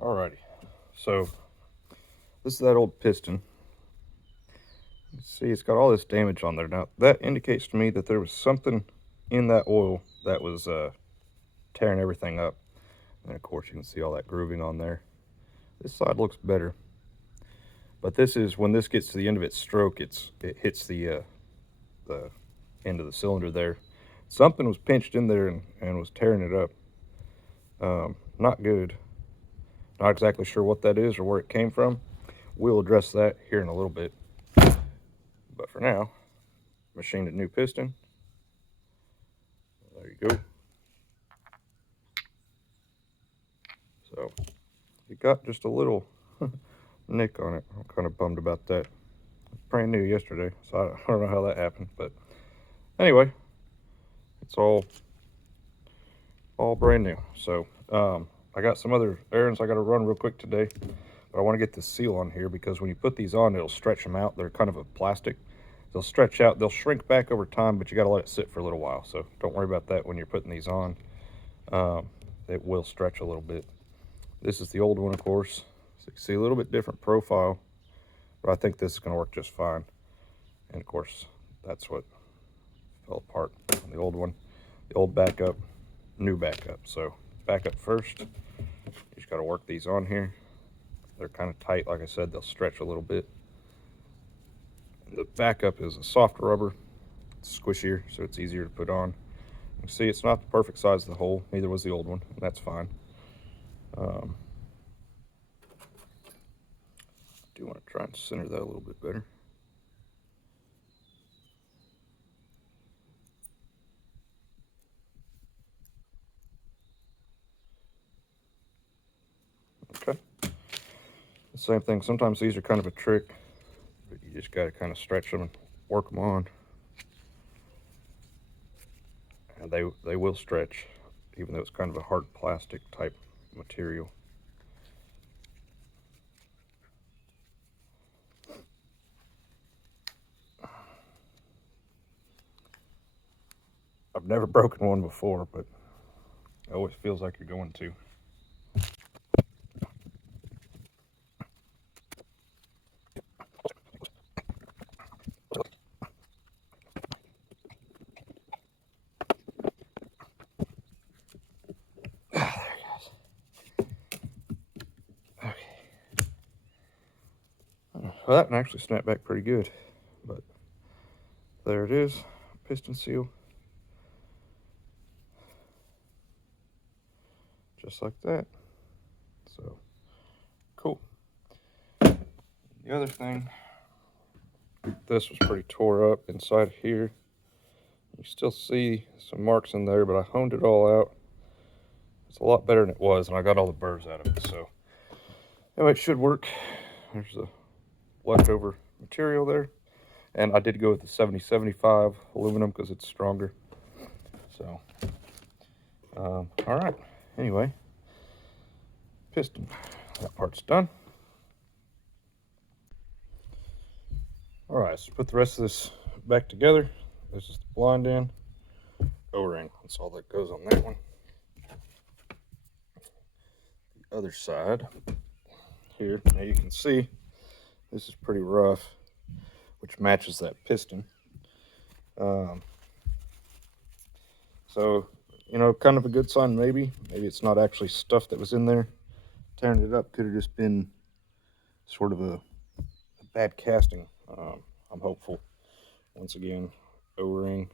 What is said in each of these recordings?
Alrighty, so this is that old piston. You see, it's got all this damage on there. Now, that indicates to me that there was something in that oil that was tearing everything up. And of course, you can see all that grooving on there. This side looks better. But this is, when this gets to the end of its stroke, it hits the end of the cylinder there. Something was pinched in there and was tearing it up. Not good. Not exactly sure what that is or where it came from. We'll address that here in a little bit. But for now, machined a new piston. There you go. So you got just a little nick on it. I'm kind of bummed about that. It's brand new yesterday, so I don't know how that happened. But anyway, it's all brand new. So I got some other errands I got to run real quick today. But I want to get this seal on here because when you put these on, it'll stretch them out. They're kind of a plastic. They'll stretch out. They'll shrink back over time, but you got to let it sit for a little while. So don't worry about that when you're putting these on. It will stretch a little bit. This is the old one, of course. So you can see a little bit different profile, but I think this is going to work just fine. And of course, that's what fell apart on the old one. The old backup, new backup. So backup first. You just got to work these on here. They're kind of tight, like I said, they'll stretch a little bit. The backup is a soft rubber. It's squishier, so it's easier to put on. You can see it's not the perfect size of the hole, neither was the old one, and that's fine. I do want to try and center that a little bit better. Okay. The same thing, sometimes these are kind of a trick, but you just got to kind of stretch them and work them on. And they will stretch, even though it's kind of a hard plastic type material. I've never broken one before, but it always feels like you're going to. Well, that one actually snapped back pretty good, but there it is, piston seal. Just like that. So, cool. The other thing, this was pretty tore up inside here. You still see some marks in there, but I honed it all out. It's a lot better than it was, and I got all the burrs out of it, so anyway, it should work. There's the leftover material there, and I did go with the 7075 aluminum because it's stronger. So all right, anyway, piston, that part's done. All right, so put the rest of this back together. This is the blind end, O-ring, that's all that goes on that one. The other side here, now you can see this is pretty rough, which matches that piston. So, you know, kind of a good sign, maybe it's not actually stuff that was in there tearing it up. Could have just been sort of a bad casting. I'm hopeful. Once again, O-ring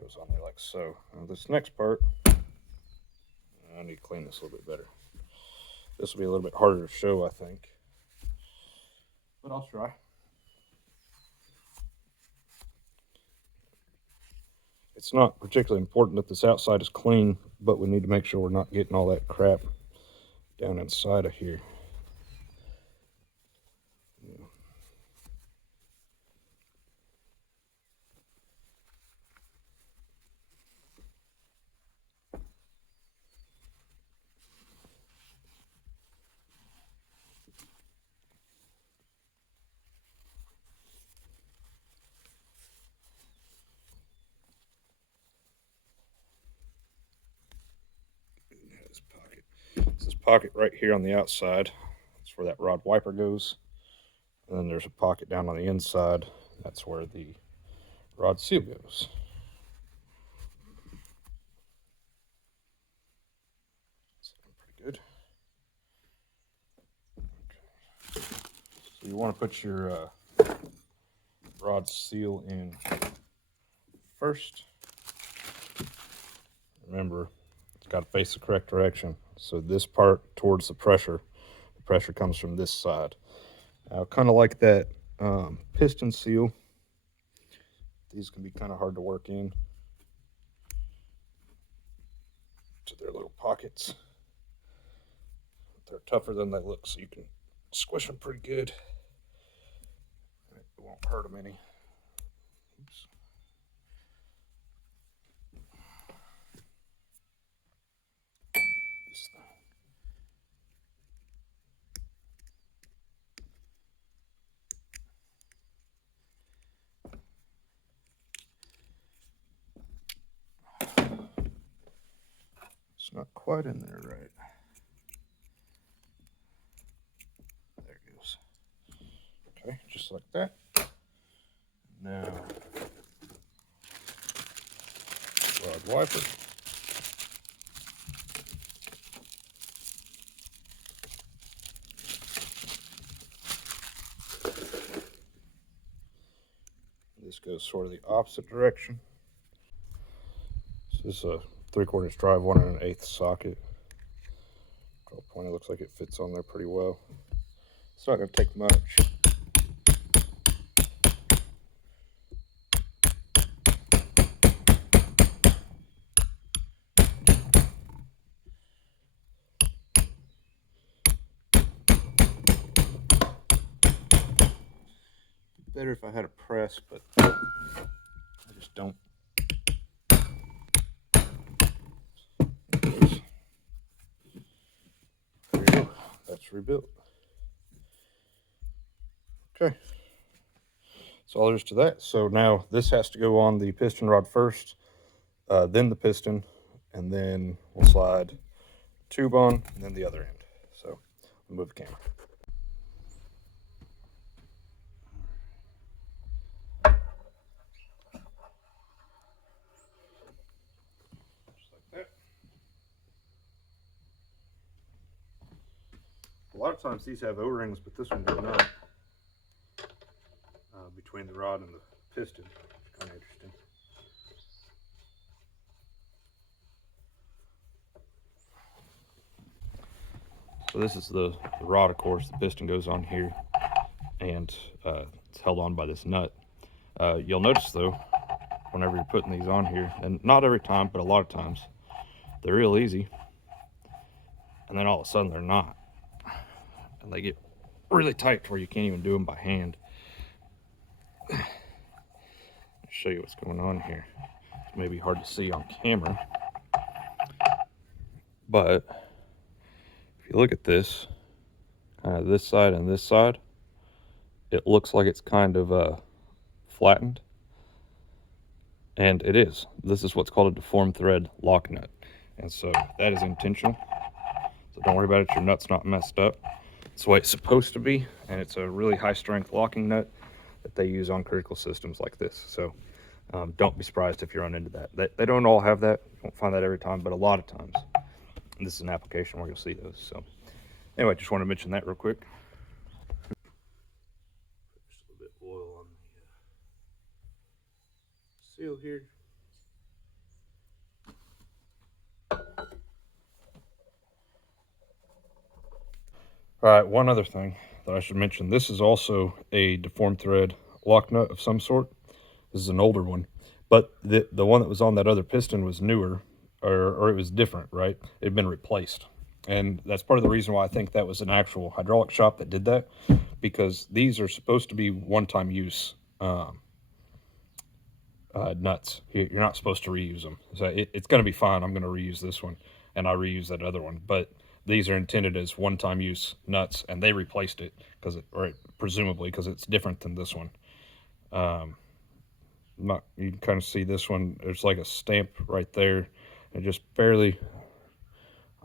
goes on there like so. Now this next part, I need to clean this a little bit better. This will be a little bit harder to show, I think, but I'll try. It's not particularly important that this outside is clean, but we need to make sure we're not getting all that crap down inside of here. pocket right here on the outside. That's where that rod wiper goes. And then there's a pocket down on the inside. That's where the rod seal goes. Pretty good. Okay. So you want to put your rod seal in first. Remember, it's got to face the correct direction. So this part towards the pressure comes from this side. Now, kind of like that piston seal, these can be kind of hard to work in to their little pockets. They're tougher than they look, so you can squish them pretty good. It won't hurt them any. Oops. It's not quite in there right. There it goes. Okay, just like that. Now, rod wiper. This goes sort of the opposite direction. This is a 3/4 drive, 1 1/8 socket. Draw point, it looks like it fits on there pretty well. It's not going to take much. Better if I had a press, but I just don't. There you go. That's rebuilt. Okay. That's all there is to that. So now this has to go on the piston rod first, then the piston, and then we'll slide tube on, and then the other end. So I'll move the camera. A lot of times these have O-rings, but this one does not. Between the rod and the piston, it's kind of interesting. So this is the rod, of course. The piston goes on here, and it's held on by this nut. You'll notice though, whenever you're putting these on here, and not every time, but a lot of times, they're real easy, and then all of a sudden they're not. And they get really tight to where you can't even do them by hand. I'll show you what's going on here. It's maybe hard to see on camera, but if you look at this, kind of this side and this side, it looks like it's kind of flattened, and it is. This is what's called a deformed thread lock nut, and so that is intentional. So don't worry about it, your nut's not messed up. It's the way it's supposed to be, and it's a really high strength locking nut that they use on critical systems like this. So don't be surprised if you run into that. They don't all have that. You won't find that every time, but a lot of times. And this is an application where you'll see those. So anyway, just want to mention that real quick. Just a little bit of oil on the seal here. All right, one other thing that I should mention. This is also a deformed thread lock nut of some sort. This is an older one, but the one that was on that other piston was newer, or it was different, right? It had been replaced. And that's part of the reason why I think that was an actual hydraulic shop that did that, because these are supposed to be one-time use nuts. You're not supposed to reuse them. So it's going to be fine. I'm going to reuse this one, and I reuse that other one. But these are intended as one-time use nuts, and they replaced it presumably because it's different than this one. You can kind of see this one. There's like a stamp right there, and just barely.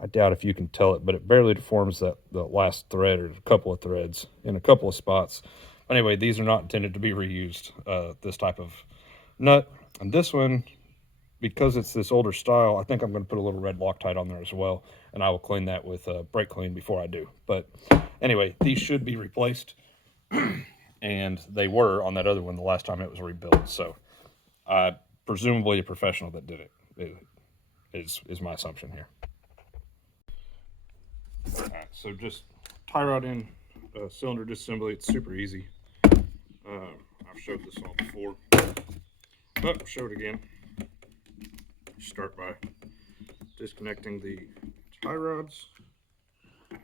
I doubt if you can tell it, but it barely deforms the last thread or a couple of threads in a couple of spots. Anyway, these are not intended to be reused, this type of nut. And this one, because it's this older style, I think I'm going to put a little red Loctite on there as well, and I will clean that with brake clean before I do. But anyway, these should be replaced, and they were on that other one the last time it was rebuilt. So presumably a professional that did it is my assumption here. All right, so just tie rod in cylinder disassembly. It's super easy. I've showed this all before, but I'll show it again. Start by disconnecting the tie rods. What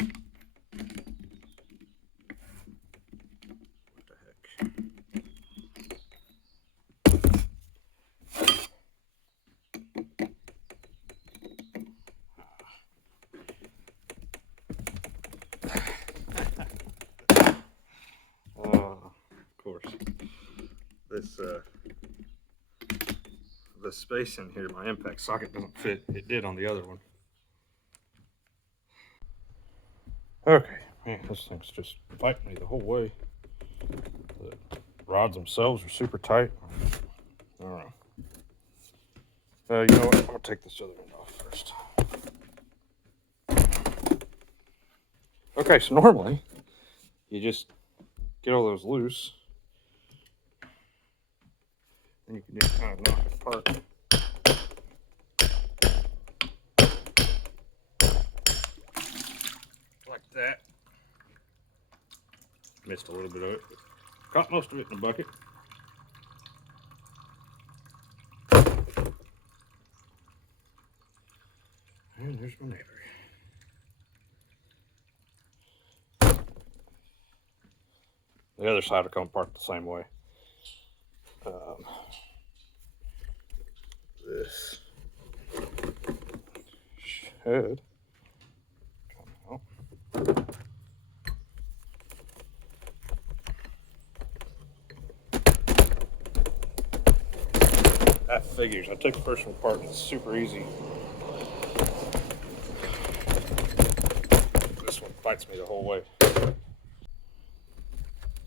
the heck? Of course. This the space in here, my impact socket doesn't fit. It did on the other one. Okay, man, this thing's just fighting me the whole way. The rods themselves are super tight. I don't know. You know what? I'll take this other end off first. Okay, so normally you just get all those loose. And you can just kind of knock it apart. Like that. Missed a little bit of it, but caught most of it in the bucket. And there's my neighbor. The other side will come apart the same way. This should come out. That figures. I took the first one apart and it's super easy. This one fights me the whole way.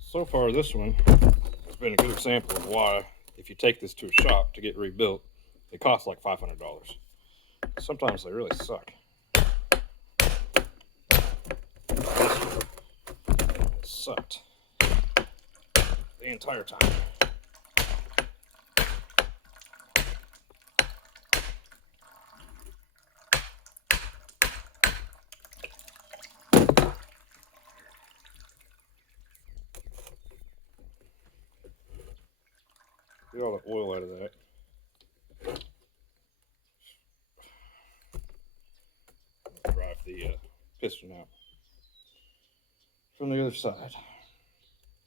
So far, this one has been a good example of why, if you take this to a shop to get rebuilt, it costs like $500. Sometimes they really suck. This one sucked the entire time. Get all the oil out of that. Drive the piston out from the other side.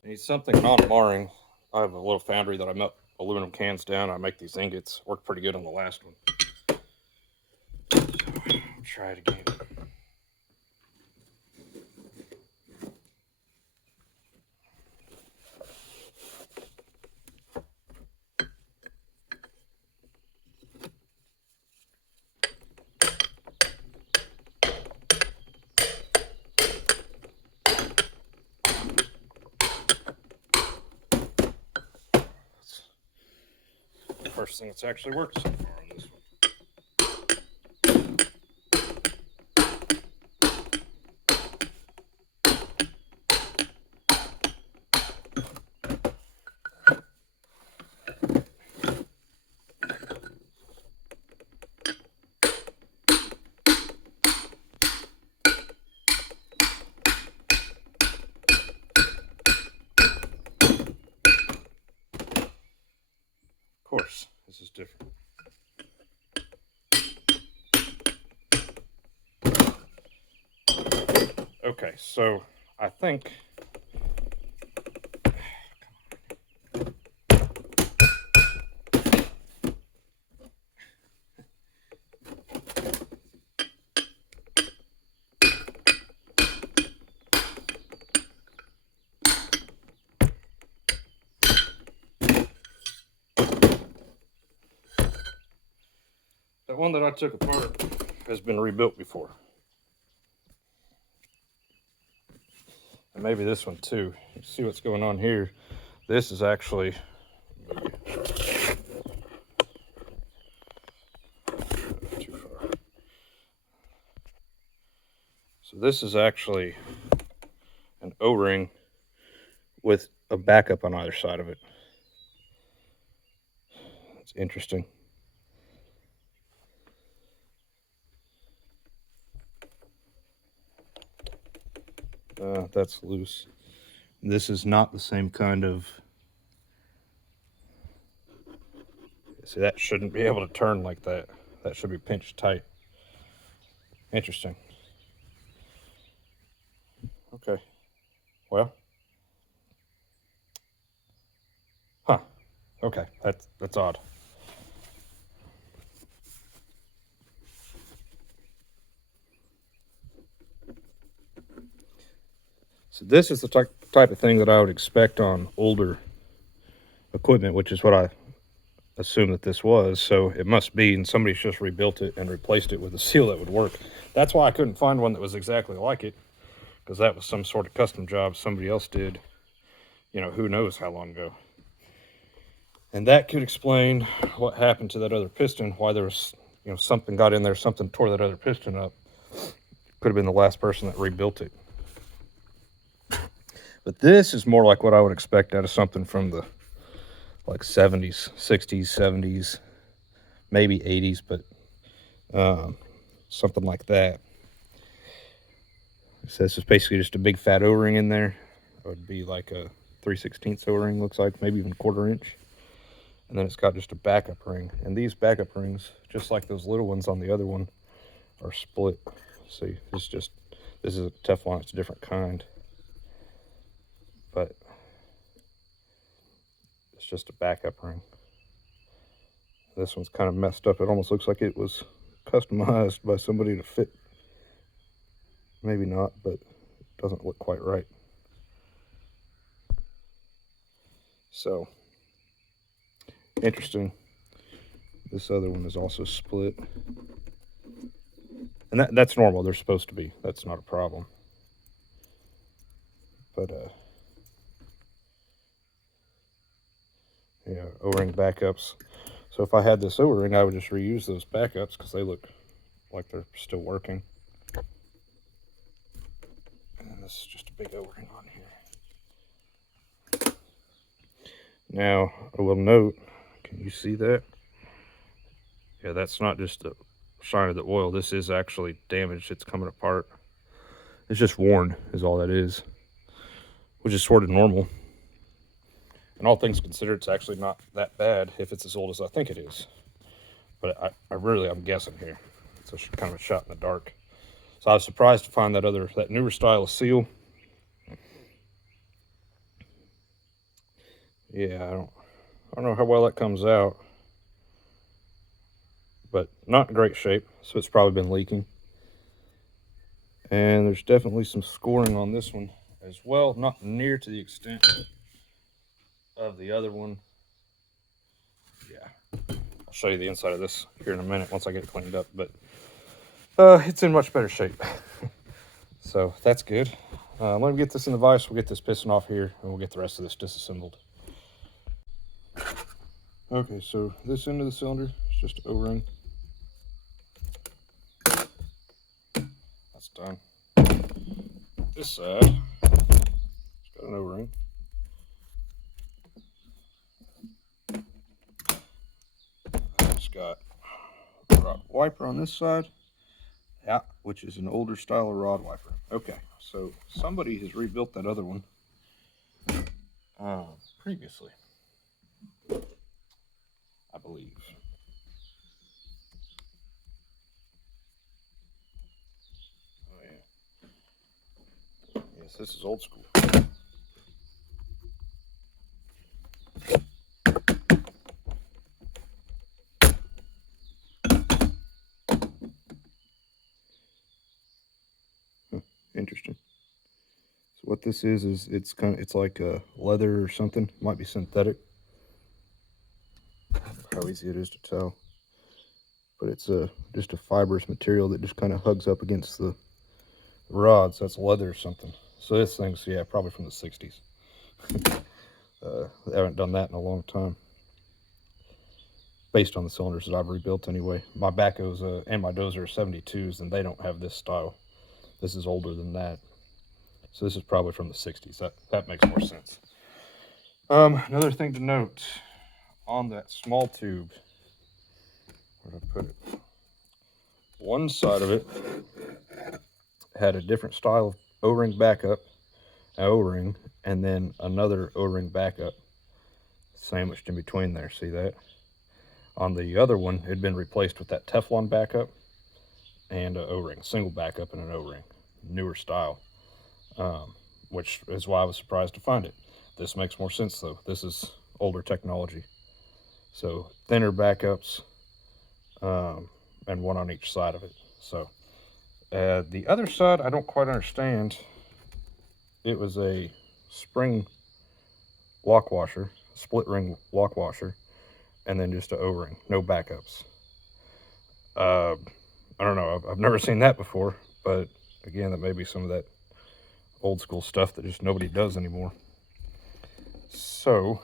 Need something non-marring. I have a little foundry that I melt aluminum cans down. I make these ingots. Worked pretty good on the last one. So I'll try it again. First thing that's actually worked so far on this one. Of course, this is different. Okay, so I think that one that I took apart has been rebuilt before. maybe this one too. You see what's going on here. This is actually too far. So this is actually an O-ring with a backup on either side of it. It's interesting. That's loose. This is not the same kind of... See, that shouldn't be able to turn like that. That should be pinched tight. Interesting. Okay. Well. Huh. Okay. That's odd. So this is the type of thing that I would expect on older equipment, which is what I assume that this was. So it must be, and somebody's just rebuilt it and replaced it with a seal that would work. That's why I couldn't find one that was exactly like it, because that was some sort of custom job somebody else did, you know, who knows how long ago. And that could explain what happened to that other piston, why there was, you know, something got in there, something tore that other piston up. Could have been the last person that rebuilt it. But this is more like what I would expect out of something from the like 70s, 60s, 70s, maybe 80s, but something like that. So this is basically just a big fat O-ring in there. It would be like a 3/16 O-ring, looks like, maybe even 1/4 inch. And then it's got just a backup ring. And these backup rings, just like those little ones on the other one, are split. See, this is a Teflon, it's a different kind. But it's just a backup ring. This one's kind of messed up. It almost looks like it was customized by somebody to fit. Maybe not, but it doesn't look quite right. So, interesting. This other one is also split. And that's normal. They're supposed to be. That's not a problem. But, yeah, O-ring backups. So if I had this O-ring, I would just reuse those backups because they look like they're still working. And this is just a big O-ring on here. Now, I will note, can you see that? Yeah, that's not just a sign of the oil. This is actually damaged. It's coming apart. It's just worn is all that is, which is sort of normal. And all things considered, it's actually not that bad if it's as old as I think it is. But I'm guessing here. It's kind of a shot in the dark. So I was surprised to find that newer style of seal. Yeah, I don't know how well that comes out, but not in great shape. So it's probably been leaking. And there's definitely some scoring on this one as well. Not near to the extent of the other one. Yeah, I'll show you the inside of this here in a minute once I get it cleaned up, but it's in much better shape. So that's good. Let me get this in the vise. We'll get this piston off here and we'll get the rest of this disassembled. Okay, so this end of the cylinder is just an O-ring. That's done. This side, it's got an O-ring. It's got a rod wiper on this side. Yeah, which is an older style of rod wiper. Okay, so somebody has rebuilt that other one previously, I believe. Oh yeah. Yes, this is old school. Interesting. So what this is it's like a leather or something. It might be synthetic. How easy it is to tell. But it's just a fibrous material that just kind of hugs up against the rods. That's leather or something. So this thing's, yeah, probably from the 60s. They haven't done that in a long time, based on the cylinders that I've rebuilt anyway. My backhoes and my dozer are 72s, and they don't have this style. This is older than that. So this is probably from the 60s. That makes more sense. Another thing to note on that small tube, where did I put it? One side of it had a different style of O-ring backup, an O-ring, and then another O-ring backup sandwiched in between there. See that? On the other one, it had been replaced with that Teflon backup and an O-ring, single backup and an O-ring, newer style, which is why I was surprised to find it. This makes more sense though. This is older technology. So thinner backups, and one on each side of it. So the other side, I don't quite understand. It was a spring lock washer, split ring lock washer, and then just an O-ring, no backups. I don't know. I've never seen that before, but again, that may be some of that old school stuff that just nobody does anymore. So,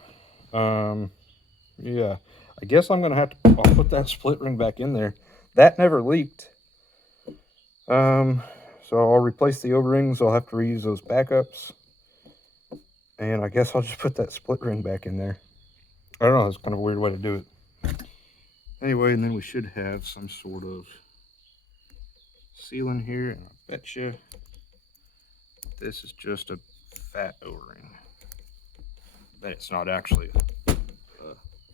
yeah, I guess I'm gonna I'll put that split ring back in there. That never leaked. So I'll replace the O-rings. I'll have to reuse those backups, and I guess I'll just put that split ring back in there. I don't know. It's kind of a weird way to do it. Anyway, and then we should have some sort of seal in here, and I bet you this is just a fat O-ring. Bet it's not actually a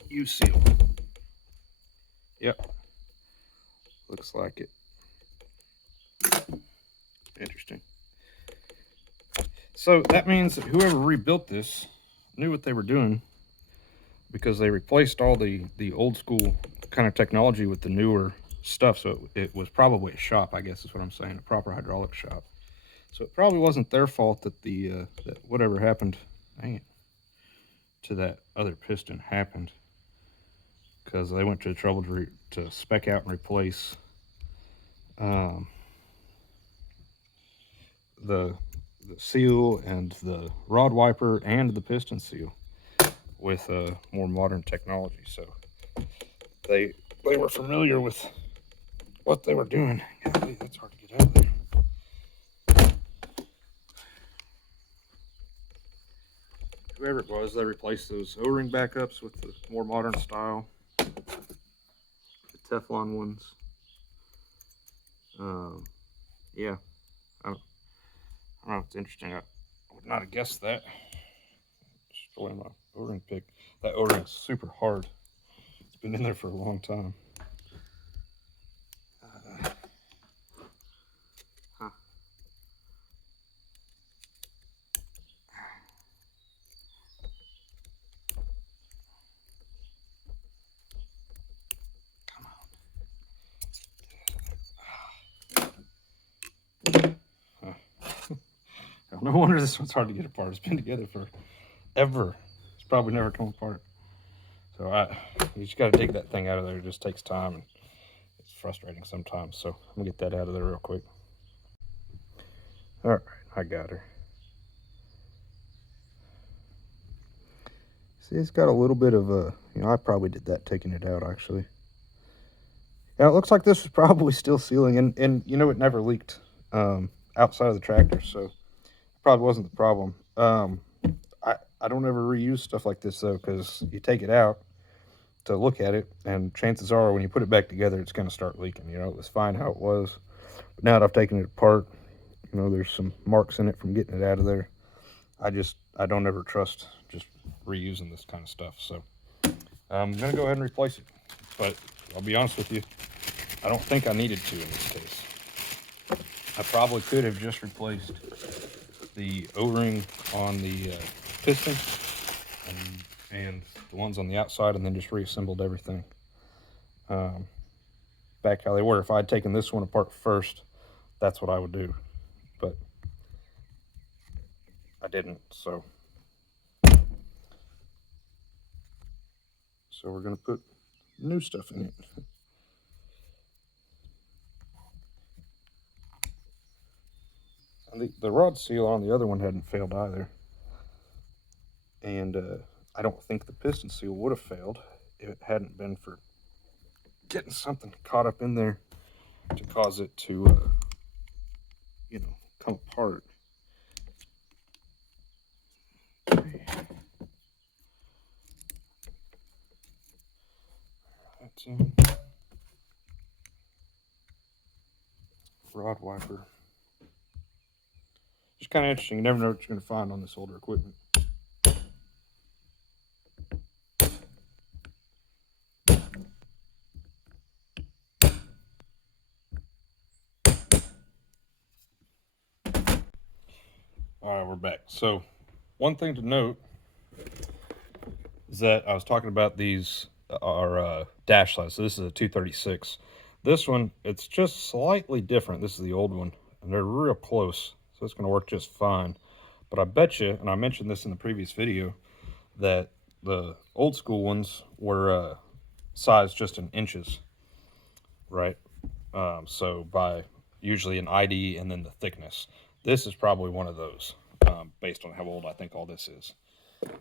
U-seal. Yep. Looks like it. Interesting. So that means that whoever rebuilt this knew what they were doing, because they replaced all the old school kind of technology with the newer stuff. So it was probably a shop, I guess is what I'm saying, a proper hydraulic shop. So it probably wasn't their fault that that whatever happened, dang it, to that other piston happened, because they went to the trouble to spec out and replace the seal and the rod wiper and the piston seal with more modern technology. So they were familiar with what they were doing. Golly, that's hard to get out of there. Whoever it was, they replaced those O-ring backups with the more modern style, the Teflon ones. Yeah, I don't know. It's interesting. I would not have guessed that. Destroying my O-ring pick. That O-ring's super hard. It's been in there for a long time. No wonder this one's hard to get apart. It's been together forever. It's probably never come apart. So you just got to dig that thing out of there. It just takes time, and it's frustrating sometimes. So I'm gonna get that out of there real quick. All right, I got her. See, it's got a little bit of a, I probably did that taking it out actually. Yeah, it looks like this was probably still sealing, and it never leaked outside of the tractor, so probably wasn't the problem. I don't ever reuse stuff like this though, because you take it out to look at it, and chances are when you put it back together, it's going to start leaking. It was fine how it was, but now that I've taken it apart, there's some marks in it from getting it out of there. I don't ever trust just reusing this kind of stuff. So I'm going to go ahead and replace it, but I'll be honest with you, I don't think I needed to in this case. I probably could have just replaced the O-ring on the piston and the ones on the outside, and then just reassembled everything back how they were. If I'd taken this one apart first, that's what I would do, but I didn't. So we're gonna put new stuff in it. And the rod seal on the other one hadn't failed either. And I don't think the piston seal would have failed if it hadn't been for getting something caught up in there to cause it to, you know, come apart. Okay. That's in. Rod wiper. It's kind of interesting. You never know what you're going to find on this older equipment. All right, we're back. So one thing to note is that I was talking about these are dash slides. So this is a 236. This one, it's just slightly different. This is the old one, and they're real close. So it's going to work just fine. But I bet you, and I mentioned this in the previous video, that the old school ones were sized just in inches, right? So by usually an ID and then the thickness. This is probably one of those, based on how old I think all this is.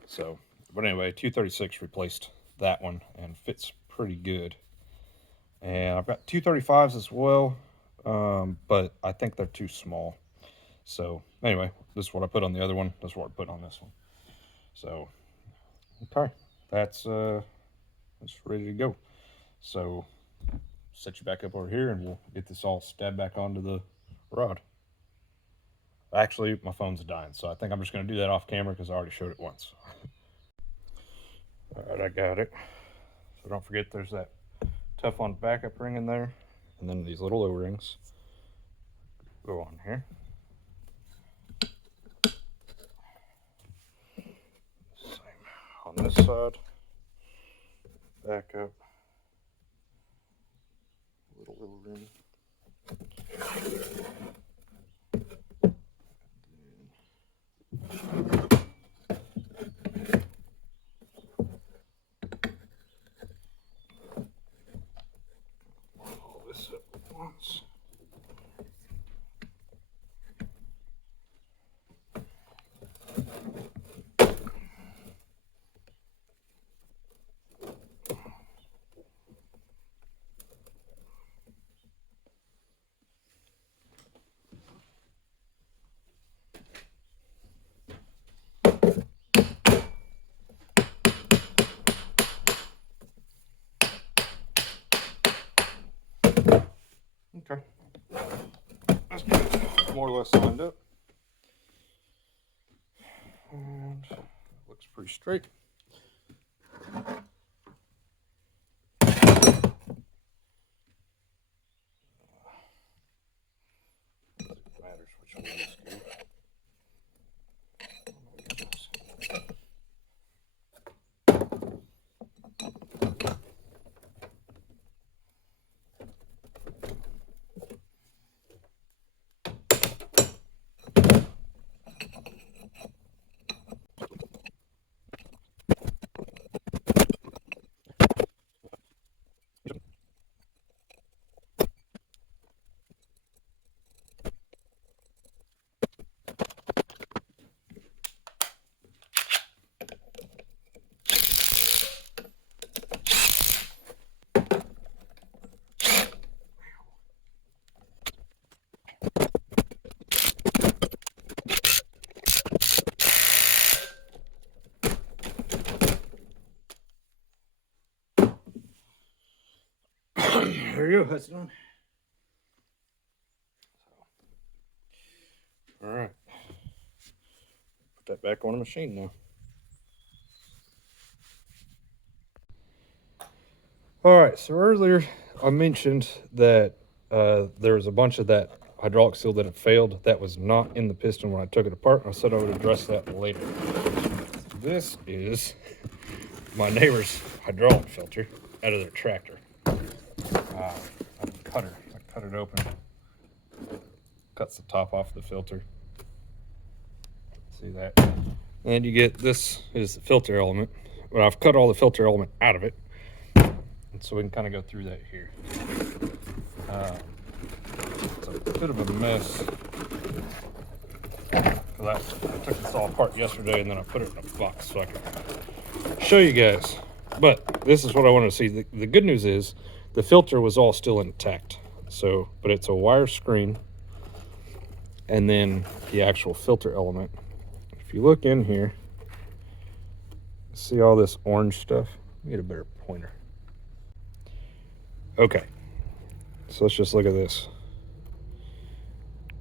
So, but anyway, 236 replaced that one and fits pretty good. And I've got 235s as well, but I think they're too small. So anyway, this is what I put on the other one. This is what I put on this one. So, okay, that's ready to go. So set you back up over here and we'll get this all stabbed back onto the rod. Actually, my phone's dying, so I think I'm just going to do that off camera because I already showed it once. All right, I got it. So don't forget there's that Teflon backup ring in there, and then these little O-rings go on here. Same on this side. Backup. Little O-ring. All this at once. Okay, that's more or less lined up, and looks pretty straight. It matters which way this goes. There you go, that's done. All right, put that back on the machine now. All right, so earlier I mentioned that there was a bunch of that hydraulic seal that had failed that was not in the piston when I took it apart, and I said I would address that later. This is my neighbor's hydraulic filter out of their tractor. I cut it open, cuts the top off the filter. See that? And you get, this is the filter element, but I've cut all the filter element out of it, and so we can kind of go through that here. It's a bit of a mess I took this all apart yesterday and then I put it in a box so I can show you guys. But this is what I wanted to see. The good news is the filter was all still intact. So, but it's a wire screen and then the actual filter element. If you look in here, see all this orange stuff? Let me get a better pointer. Okay, so let's just look at this.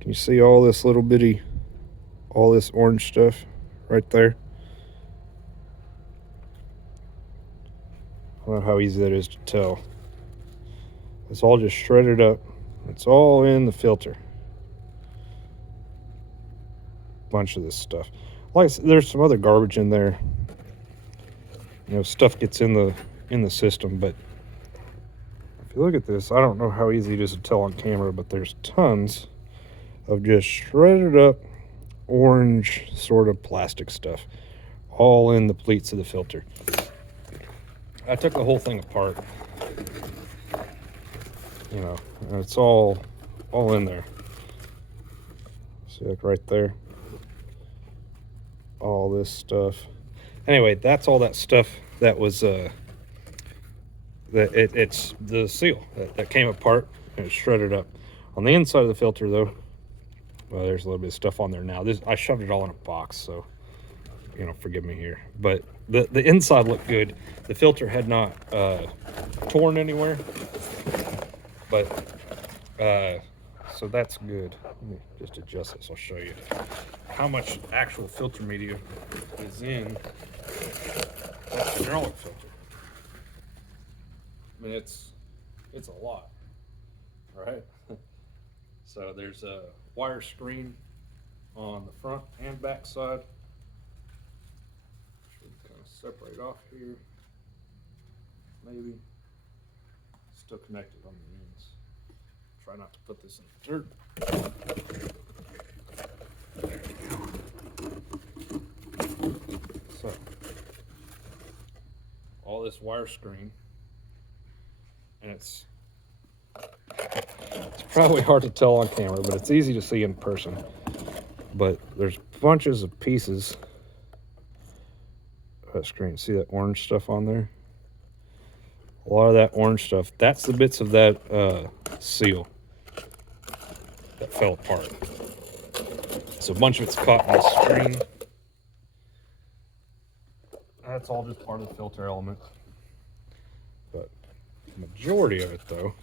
Can you see all this little bitty, all this orange stuff right there? I don't know how easy that is to tell. It's all just shredded up. It's all in the filter. Bunch of this stuff. Like I said, there's some other garbage in there. You know, stuff gets in the system, but if you look at this, I don't know how easy it is to tell on camera, but there's tons of just shredded up orange sort of plastic stuff all in the pleats of the filter. I took the whole thing apart. You know, and it's all in there. See, like right there. All this stuff. Anyway, that's all that stuff that was it's the seal that came apart and it's shredded up. On the inside of the filter though, well, there's a little bit of stuff on there now. I shoved it all in a box, so you know, forgive me here. But the inside looked good. The filter had not torn anywhere, but so that's good. Let me just adjust this. I'll show you how much actual filter media is in that hydraulic filter. I mean, it's a lot, right? So there's a wire screen on the front and back side. Should kind of separate off here. Maybe still connected on the ends. Try not to put this in the dirt. There we go. So all this wire screen, and it's probably hard to tell on camera, but it's easy to see in person. But there's bunches of pieces of that screen. See that orange stuff on there? A lot of that orange stuff, that's the bits of that seal that fell apart. So a bunch of it's caught in the screen. That's all just part of the filter element. But the majority of it, though,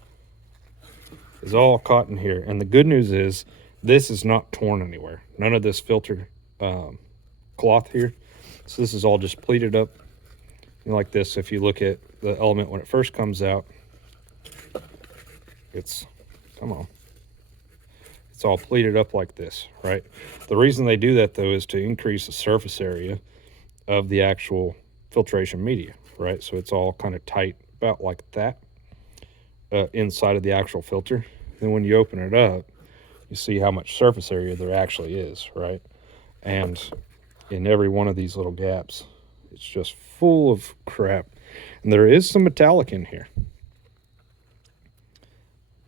is all caught in here. And the good news is this is not torn anywhere. None of this filter cloth here. So this is all just pleated up. And like this, if you look at the element when it first comes out, it's all pleated up like this, right? The reason they do that, though, is to increase the surface area of the actual filtration media, right? So it's all kind of tight, about like that, inside of the actual filter. Then when you open it up, you see how much surface area there actually is, right? And in every one of these little gaps, it's just full of crap. And there is some metallic in here.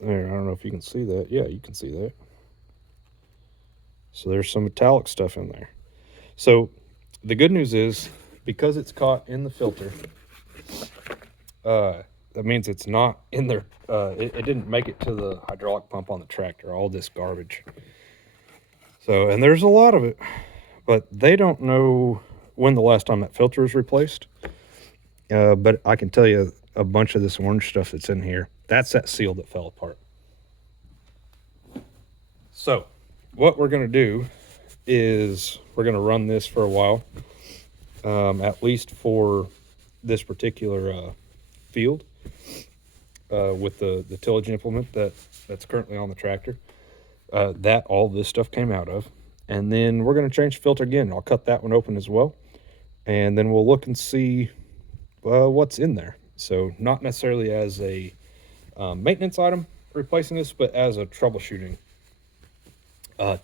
There, I don't know if you can see that. Yeah, you can see that. So there's some metallic stuff in there. So the good news is, because it's caught in the filter, that means it's not in there. It didn't make it to the hydraulic pump on the tractor, all this garbage. So, and there's a lot of it, but they don't know when the last time that filter was replaced. But I can tell you a bunch of this orange stuff that's in here, that's that seal that fell apart. So what we're going to do is we're going to run this for a while, at least for this particular field, with the tillage implement that's currently on the tractor, that all this stuff came out of. And then we're going to change the filter again. I'll cut that one open as well, and then we'll look and see what's in there. So not necessarily as a maintenance item replacing this, but as a troubleshooting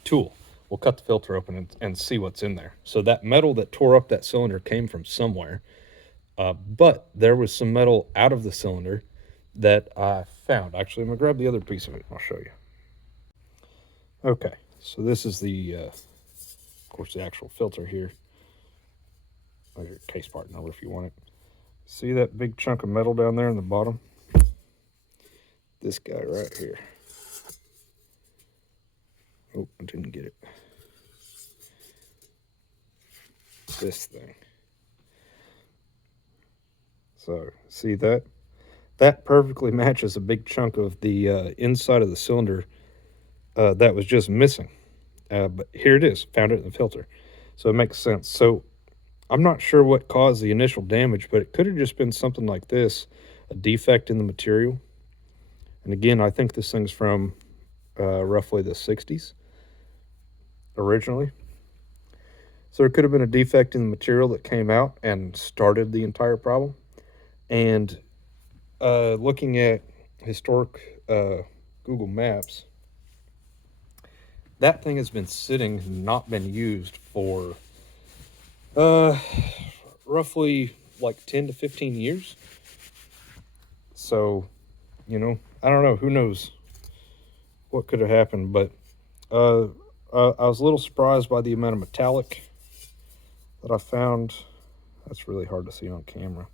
tool. We'll cut the filter open and see what's in there. So that metal that tore up that cylinder came from somewhere, but there was some metal out of the cylinder that I found. Actually, I'm gonna grab the other piece of it and I'll show you. Okay, so this is the course, the actual filter here. There's your case part number if you want it. See that big chunk of metal down there in the bottom? This guy right here. Oh, I didn't get it. This thing. So, see that? That perfectly matches a big chunk of the inside of the cylinder that was just missing. But here it is. Found it in the filter. So it makes sense. So I'm not sure what caused the initial damage, but it could have just been something like this, a defect in the material. And again, I think this thing's from roughly the 60s originally. So there could have been a defect in the material that came out and started the entire problem. And looking at historic Google Maps, that thing has been sitting, not been used for roughly like 10 to 15 years. So, you know, I don't know, who knows what could have happened, but I was a little surprised by the amount of metallic that I found. That's really hard to see on camera.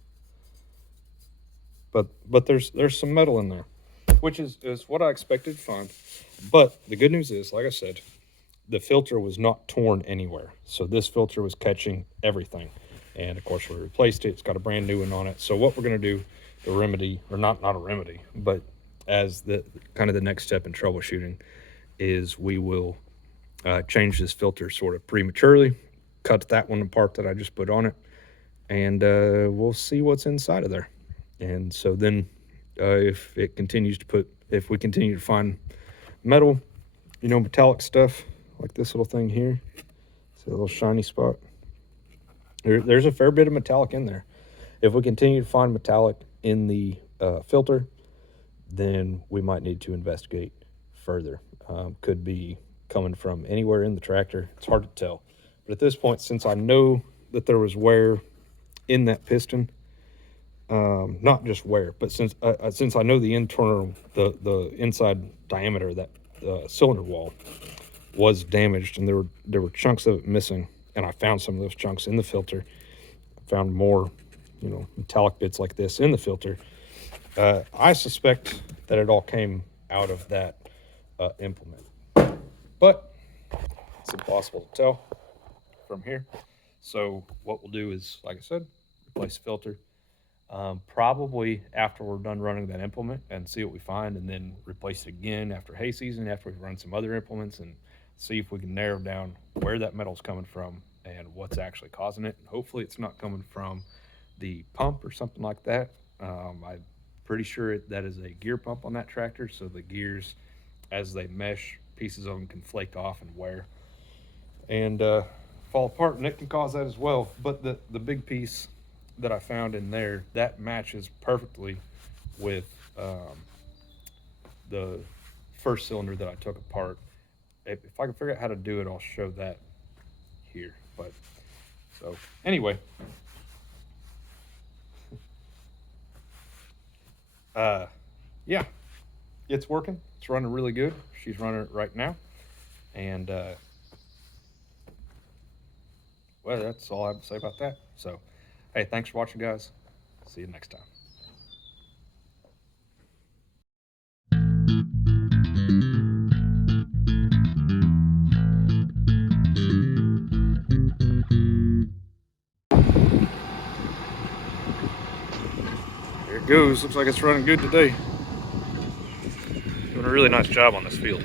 But there's some metal in there, which is what I expected to find. But the good news is, like I said, the filter was not torn anywhere. So this filter was catching everything. And of course we replaced it. It's got a brand new one on it. So what we're going to do, the remedy, or not a remedy, but as the kind of the next step in troubleshooting, is we will change this filter sort of prematurely, cut that one apart that I just put on it, and we'll see what's inside of there. And so then if we continue to find metal, you know, metallic stuff like this little thing here, see a little shiny spot, there's a fair bit of metallic in there. If we continue to find metallic in the filter, then we might need to investigate further. Could be coming from anywhere in the tractor. It's hard to tell. But at this point, since I know that there was wear in that piston, not just wear, but since I know the internal, the inside diameter of that cylinder wall was damaged, and there were chunks of it missing, and I found some of those chunks in the filter. I found more, you know, metallic bits like this in the filter. I suspect that it all came out of that implement, but it's impossible to tell from here. So what we'll do is, like I said, replace the filter. Probably after we're done running that implement and see what we find, and then replace it again after hay season, after we run some other implements, and see if we can narrow down where that metal's coming from and what's actually causing it. And hopefully it's not coming from the pump or something like that. I'm pretty sure that is a gear pump on that tractor, so the gears, as they mesh, pieces of them can flake off and wear and fall apart, and it can cause that as well. But the big piece that I found in there, that matches perfectly with the first cylinder that I took apart. If I can figure out how to do it, I'll show that here. But so anyway, yeah, it's working. It's running really good. She's running it right now, and well, that's all I have to say about that. So hey, thanks for watching, guys. See you next time. There it goes. Looks like it's running good today. Doing a really nice job on this field.